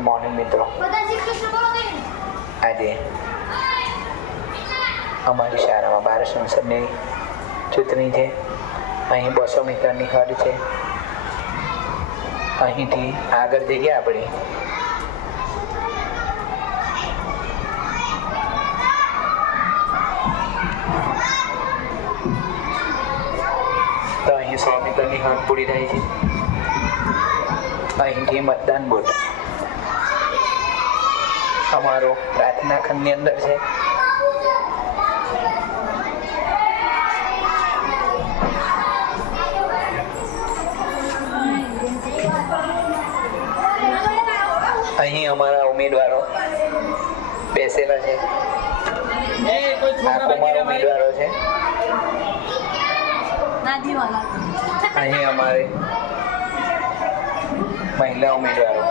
Good morning મિત્રો. આજે અમારી શાળામાં બાર સંસદની ચૂંટણી છે. અહીં 200 મીટરની હદ છે. અહીંથી આગળ જઈએ આપણે તો અહીં 100 મીટરની હદ પૂરી થાય છે. અહીંથી મતદાન બૂથ અમારો પ્રાર્થના ખંડની અંદર છે. અહીં અમારા ઉમેદવારો બેસેલા છે. આ અમારા ઉમેદવારો છે. અહીં અમારે મહિલા ઉમેદવારો.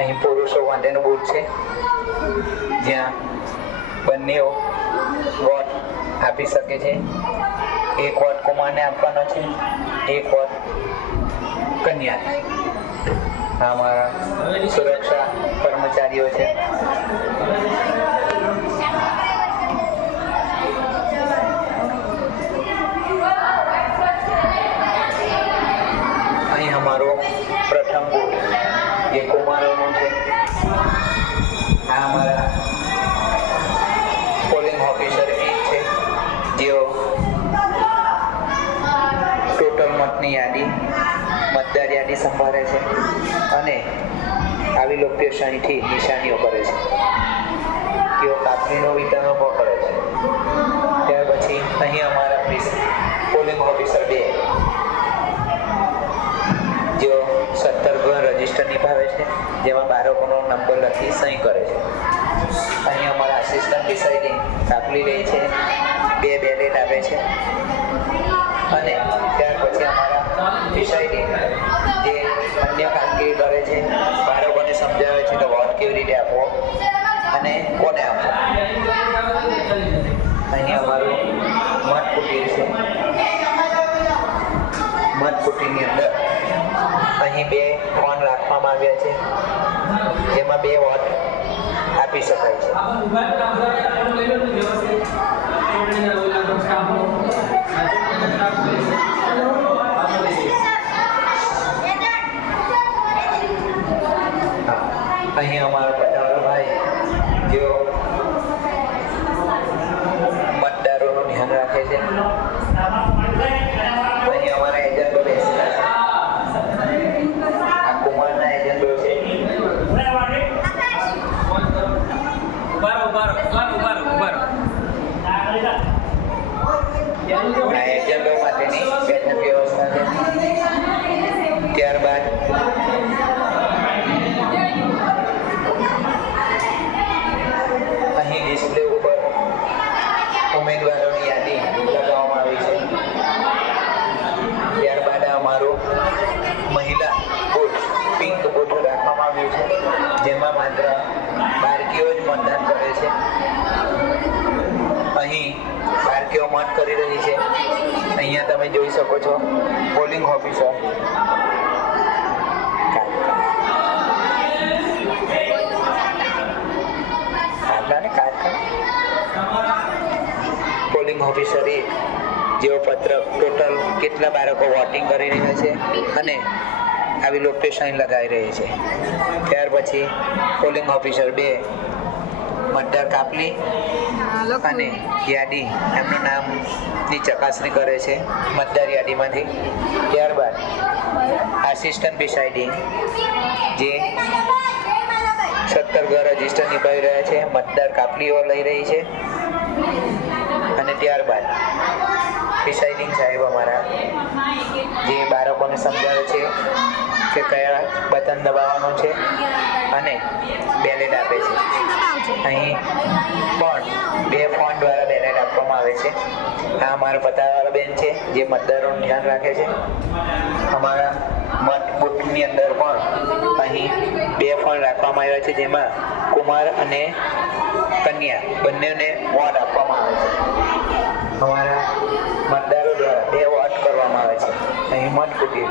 અહીં પુરુષો માટેનું બૂથ છે, જ્યાં બંનેઓ વોટ આપી શકે છે. એક વોટ કુમારને આપવાનો છે, એક વોટ કન્યાને. આ અમારા સુરક્ષા કર્મચારીઓ છે. અહીં અમારો પ્રથમ બૂથ જે કુમારોનું છે. આ અમારા પોલિંગ ઓફિસર છે, જેઓ ટોટલ મતની યાદી, મતદાર યાદી સંભાળે છે અને આવી લોકેશનથી નિશાનીઓ કરે છે. તેઓ કાપણીનો વિતરણો પણ કરે છે. ત્યાર પછી અહીં અમારા પોલિંગ ઓફિસર 2 જેઓ 17 ઘર રજીસ્ટર નિભાવે છે, જેમાં બાળકોનો નંબર લખી સહી કરે છે. અહીં અમારા આસિસ્ટન્ટ ડિસાઇડિંગ કાપલી લે છે, 2 બેલેટ આપે છે અને ત્યાર પછી અમારા ડિસાઇડિંગ જે અન્ય કામગીરી કરે છે, બાળકોને સમજાવે છે કે વોટ કેવી રીતે આપવો અને કોને આપવો. અહીં અમારું મતકુટીર છે. મતકુટીરની અંદર અહીં 2 ફોન રાખવામાં આવ્યા છે, જેમાં 2 વોટ આપી શકાય છે. અહીં અમારા પટાવાળાભાઈ જેઓ મતદારોનું ધ્યાન રાખે છે. અહીં અમારા એજન્ટો બેસેલા છે. આ કુમારના એજન્ટો છે. આ એજન્ટો માટેની બેઠક વ્યવસ્થા છે. ત્યારબાદ અહીં ડિસ્પ્લે ઉપર ઉમેદવારોની યાદી લગાવવામાં આવી છે. ત્યારબાદ અમારું મહિલા બૂથ, પિંક બૂથ રાખવામાં આવ્યું છે, જેમાં માત્ર બાળકીઓ જ મતદાન કરે છે. અહીં બાળકીઓ મત કરી રહી છે. અહીંયા તમે જોઈ શકો છો પોલિંગ ઓફિસર પોલિંગ ઓફિસર 1 જેઓ પત્રક ટોટલ કેટલા બાળકો વોટિંગ કરી રહ્યા છે અને આવી લોકેશન લગાવી રહી છે. ત્યાર પછી પોલિંગ ઓફિસર 2 મતદાર કાપલી અને યાદી એમનું નામની ચકાસણી કરે છે મતદાર યાદીમાંથી. ત્યારબાદ આસિસ્ટન્ટ ડિસાઇડિંગ જે 17 ઘર રજીસ્ટર નિભાવી રહ્યા છે, મતદાર કાપલીઓ લઈ રહી છે. અને ત્યારબાદ ડિસાઇડિંગ સાહેબ અમારા જે બાળકોને સમજાવે છે કે કયા બટન દબાવવાનું છે અને બેલેટ આપે છે. અહીં પણ 2 ફોન દ્વારા બેલેટ આપવામાં આવે છે. આ અમારા પતાવાળા બેન છે, જે મતદારોનું ધ્યાન રાખે છે. અમારા મત બૂથની અંદર પણ અહીં બે ફળ રાખવામાં આવ્યા છે, જેમાં કુમાર અને કન્યા બંનેને વોટ આપવામાં આવે છે. અમારા મતદારો દ્વારા 2 વોટ કરવામાં આવે છે. અહીં મત કુટીર